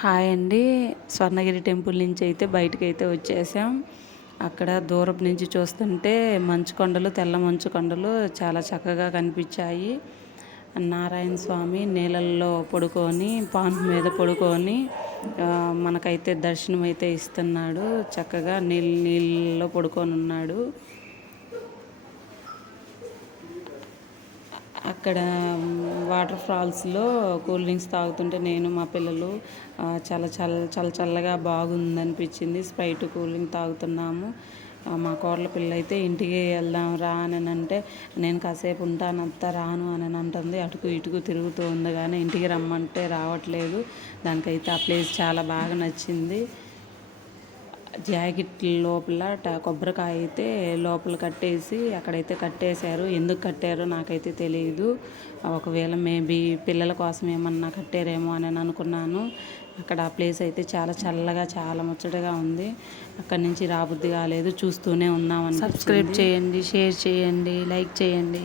Hi అండి. Swarnagiri temple నుంచి అయితే బయటకైతే వచ్చేసాం. అక్కడ దూరపు నుంచి చూస్తుంటే మంచు కొండలు, తెల్ల మంచు కొండలు చాలా చక్కగా కనిపించాయి. నారాయణ స్వామి నీళ్ళల్లో పడుకొని, పాన్పు మీద పడుకొని మనకైతే దర్శనం అయితే ఇస్తున్నాడు. చక్కగా నీళ్ళలో పడుకొని ఉన్నాడు. అక్కడ వాటర్ ఫాల్స్లో కూల్ డ్రింక్స్ తాగుతుంటే నేను మా పిల్లలు చాలా చల్లగా బాగుందనిపించింది. స్ప్రైట్ కూల్ డ్రింక్ తాగుతున్నాము. మా కోడల పిల్ల అయితే ఇంటికి వెళ్దాం రా అని అంటే, నేను కాసేపు ఉంటాను అత్త రాను అని అంటుంది. అటుకు ఇటుకు తిరుగుతూ ఉంది కానీ ఇంటికి రమ్మంటే రావట్లేదు. దానికైతే ఆ ప్లేస్ చాలా బాగా నచ్చింది. జాకెట్ లోపల కొబ్బరికాయ అయితే లోపల కట్టేసి అక్కడైతే కట్టేశారు. ఎందుకు కట్టారో నాకైతే తెలియదు. ఒకవేళ మేబీ పిల్లల కోసం ఏమన్నా కట్టారేమో అని అనుకున్నాను. అక్కడ ఆ ప్లేస్ అయితే చాలా చల్లగా, చాలా ముచ్చటగా ఉంది. అక్కడి నుంచి రాబుద్ది కాలేదు, చూస్తూనే ఉన్నాం. సబ్స్క్రైబ్ చేయండి, షేర్ చేయండి, లైక్ చేయండి.